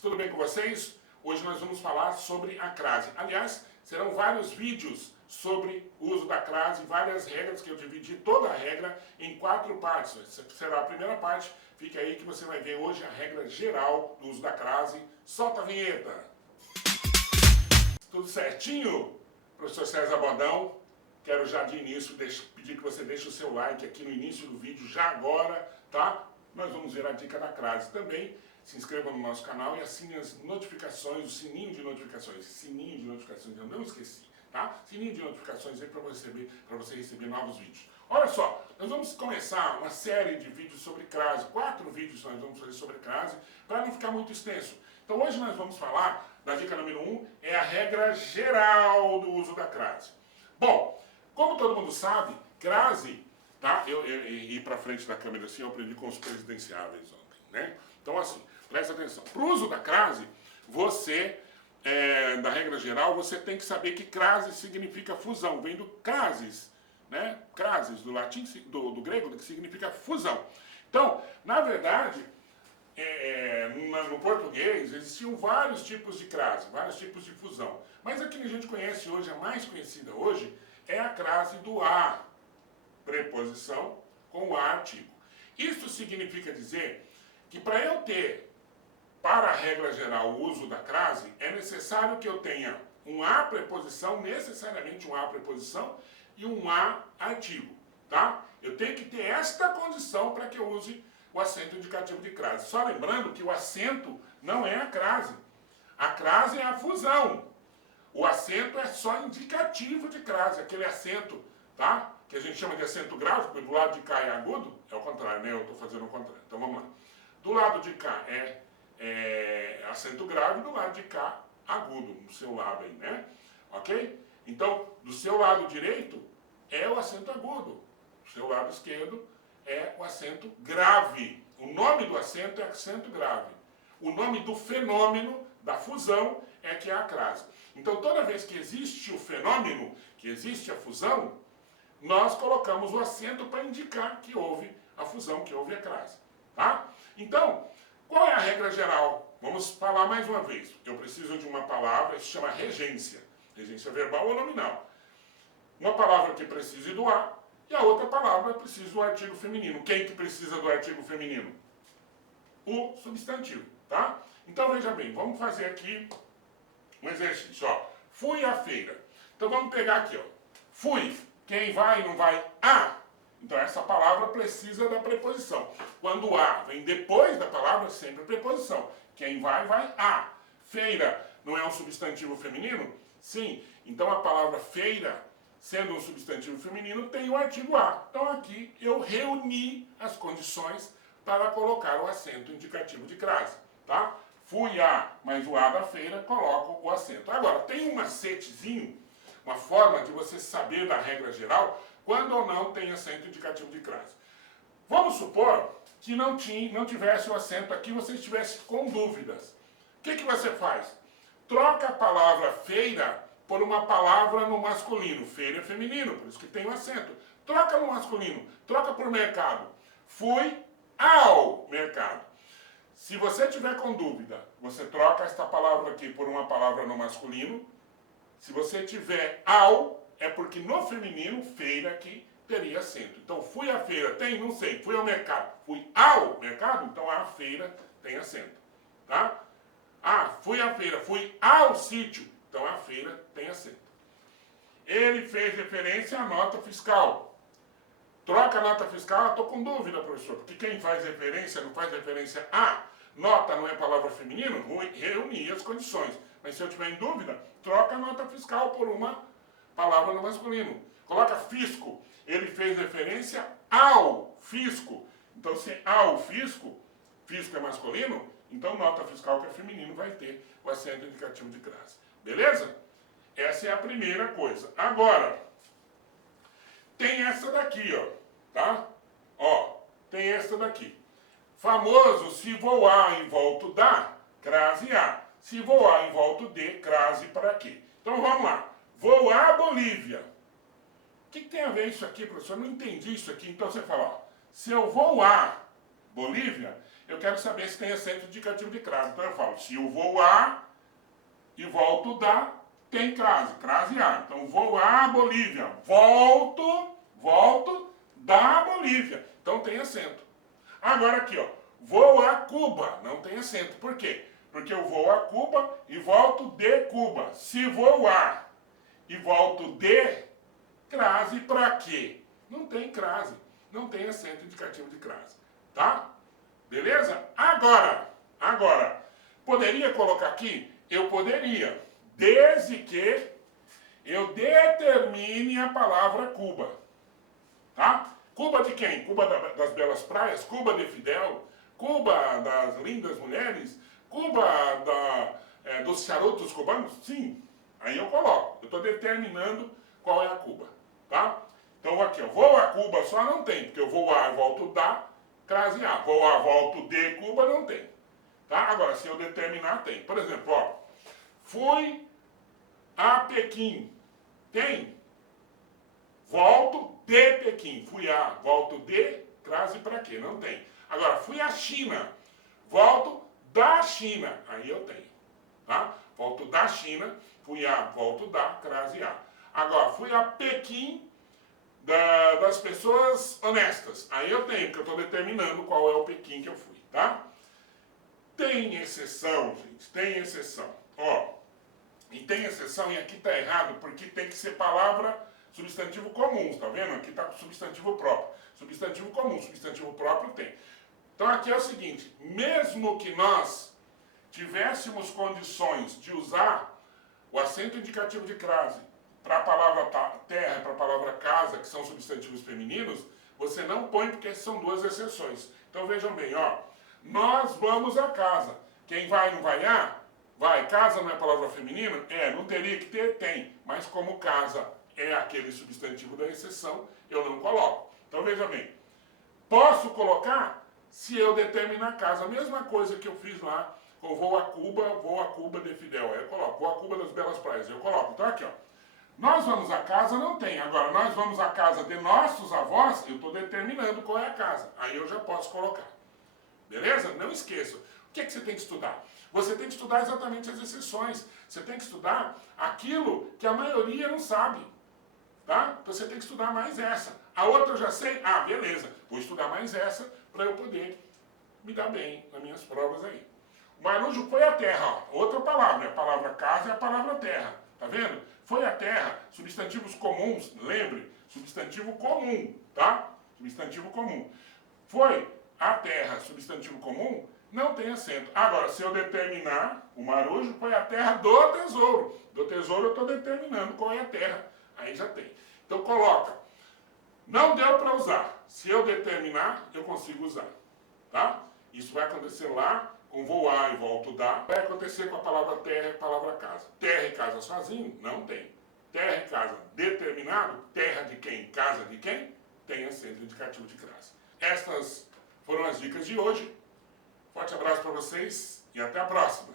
Tudo bem com vocês? Hoje nós vamos falar sobre a crase. Aliás, serão vários vídeos sobre o uso da crase, várias regras que eu dividi toda a regra em 4 partes. Essa será a primeira parte. Fique aí que você vai ver hoje a regra geral do uso da crase. Solta a vinheta! Tudo certinho? Professor César Bodão, quero já de início pedir que você deixe o seu like aqui no início do vídeo, já agora, tá? Nós vamos ver a dica da crase também. Se inscreva no nosso canal e assine as notificações, o sininho de notificações. Sininho de notificações, eu não esqueci, tá? Sininho de notificações aí para você receber novos vídeos. Olha só, nós vamos começar uma série de vídeos sobre crase. 4 vídeos nós vamos fazer sobre crase, para não ficar muito extenso. Então hoje nós vamos falar da dica número 1, é a regra geral do uso da crase. Bom, como todo mundo sabe, crase, tá? Eu ir para frente da câmera assim, eu aprendi com os presidenciáveis ontem, né? Então assim, presta atenção. Para o uso da crase, da regra geral, você tem que saber que crase significa fusão. Vem do crasis, né? Crasis, do latim, do grego, que significa fusão. Então, na verdade, no português existiam vários tipos de crase, vários tipos de fusão. Mas a que a gente conhece hoje, a mais conhecida hoje, é a crase do a, preposição com o a artigo. Isso significa dizer que para eu ter, para a regra geral, o uso da crase, é necessário que eu tenha um a preposição, necessariamente um a preposição, e um a artigo, tá? Eu tenho que ter esta condição para que eu use o acento indicativo de crase. Só lembrando que o acento não é a crase. A crase é a fusão. O acento é só indicativo de crase, aquele acento, tá? Que a gente chama de acento grave, porque do lado de cá é agudo. É o contrário, né? Eu estou fazendo o contrário. Então vamos lá. Do lado de cá é acento grave, do lado de cá agudo, no seu lado aí, né? Ok? Então, do seu lado direito é o acento agudo. Do seu lado esquerdo é o acento grave. O nome do acento é acento grave. O nome do fenômeno, da fusão, é que é a crase. Então, toda vez que existe o fenômeno, que existe a fusão, nós colocamos o acento para indicar que houve a fusão, que houve a crase. Tá? Então, qual é a regra geral? Vamos falar mais uma vez. Eu preciso de uma palavra, isso se chama regência. Regência verbal ou nominal. Uma palavra que precise do a, e a outra palavra precisa do artigo feminino. Quem que precisa do artigo feminino? O substantivo, tá? Então, veja bem, vamos fazer aqui um exercício, ó. Fui à feira. Então, vamos pegar aqui, ó. Fui. Quem vai, não vai? A. Então, essa palavra precisa da preposição. Quando o a vem depois da palavra, sempre a preposição. Quem vai, vai a. Feira não é um substantivo feminino? Sim. Então, a palavra feira, sendo um substantivo feminino, tem o artigo a. Então, aqui eu reuni as condições para colocar o acento indicativo de crase, tá? Fui a, mas o a da feira, coloco o acento. Agora, tem um macetezinho, uma forma de você saber da regra geral, quando ou não tem acento indicativo de crase. Vamos supor que não tivesse o acento aqui, você estivesse com dúvidas. O que você faz? Troca a palavra feira por uma palavra no masculino. Feira é feminino, por isso que tem o acento. Troca no masculino, troca por mercado. Fui ao mercado. Se você tiver com dúvida, você troca esta palavra aqui por uma palavra no masculino. Se você tiver ao, é porque no feminino, feira aqui, teria acento. Então, fui à feira, tem? Não sei. Fui ao mercado. Fui ao mercado, então a feira tem acento. Tá? Ah, fui à feira, fui ao sítio. Então a feira tem acento. Ele fez referência à nota fiscal. Troca a nota fiscal, estou com dúvida, professor, porque quem faz referência não faz referência a nota, não é palavra feminina, reunir as condições. Mas se eu tiver em dúvida, troca a nota fiscal por uma palavra no masculino. Coloca fisco. Ele fez referência ao fisco. Então, se ao fisco, fisco é masculino, então nota fiscal que é feminino vai ter o acento indicativo de crase. Beleza? Essa é a primeira coisa. Agora, tem essa daqui, ó. Tá? Ó, tem essa daqui. Famoso, se voar em volta da, crase a. Se voar em volta de, crase para quê? Então vamos lá. Vou à Bolívia. O que tem a ver isso aqui, professor? Eu não entendi isso aqui. Então você fala, ó, se eu vou à Bolívia, eu quero saber se tem acento indicativo de crase. Então eu falo, se eu vou a e volto da, tem crase, crase a. Então vou à Bolívia, volto da Bolívia. Então tem acento. Agora aqui, ó, vou a Cuba, não tem acento. Por quê? Porque eu vou a Cuba e volto de Cuba. Se vou a e volto de, crase para quê? Não tem crase, não tem acento indicativo de crase, tá? Beleza? Agora, poderia colocar aqui? Eu poderia, desde que eu determine a palavra Cuba, tá? Cuba de quem? Cuba das belas praias? Cuba de Fidel? Cuba das lindas mulheres? Cuba dos charutos cubanos? Sim, aí eu coloco. Eu estou determinando qual é a Cuba, tá? Então aqui, ó, vou a Cuba só não tem, porque eu vou a e volto da, crase a. Vou a, volto de Cuba não tem, tá? Agora, se eu determinar, tem. Por exemplo, ó, fui a Pequim, tem. Volto de Pequim, fui a, volto de, crase para quê? Não tem. Agora, fui à China, volto da China, aí eu tenho, tá? Volto da China, fui a, volto da, crase a. Agora, fui a Pequim das pessoas honestas, aí eu tenho, porque eu estou determinando qual é o Pequim que eu fui, tá? Tem exceção, gente, tem exceção, ó, e tem exceção, e aqui tá errado, porque tem que ser palavra substantivo comum, tá vendo? Aqui tá com substantivo próprio, substantivo comum, substantivo próprio tem. Então aqui é o seguinte, mesmo que nós tivéssemos condições de usar o acento indicativo de crase para a palavra terra e para a palavra casa, que são substantivos femininos, você não põe porque são duas exceções. Então vejam bem, ó, nós vamos à casa. Quem vai não vai a? Vai. Casa não é palavra feminina? É, não teria que ter? Tem. Mas como casa é aquele substantivo da exceção, eu não coloco. Então veja bem, posso colocar se eu determinar a casa. A mesma coisa que eu fiz lá com vou a Cuba de Fidel. Aí eu coloco, vou a Cuba das belas praias. Eu coloco. Então aqui, ó. Nós vamos à casa, não tem. Agora, nós vamos à casa de nossos avós, eu estou determinando qual é a casa. Aí eu já posso colocar. Beleza? Não esqueça. O que é que você tem que estudar? Você tem que estudar exatamente as exceções. Você tem que estudar aquilo que a maioria não sabe. Tá? Então você tem que estudar mais essa. A outra eu já sei? Ah, beleza. Vou estudar mais essa para eu poder me dar bem nas minhas provas aí. O marujo foi a terra, ó. Outra palavra. A palavra casa é a palavra terra. Tá vendo? Foi a terra. Substantivos comuns, lembre, substantivo comum, tá? Substantivo comum. Foi a terra, substantivo comum, não tem acento. Agora, se eu determinar, o marujo foi a terra do tesouro. Do tesouro eu estou determinando qual é a terra. Aí já tem. Então coloca. Não deu para usar. Se eu determinar, eu consigo usar. Tá? Isso vai acontecer lá com vou a e volto da. Vai acontecer com a palavra terra e a palavra casa. Terra e casa sozinho? Não tem. Terra e casa determinado? Terra de quem? Casa de quem? Tem acento indicativo de crase. Estas foram as dicas de hoje. Forte abraço para vocês e até a próxima.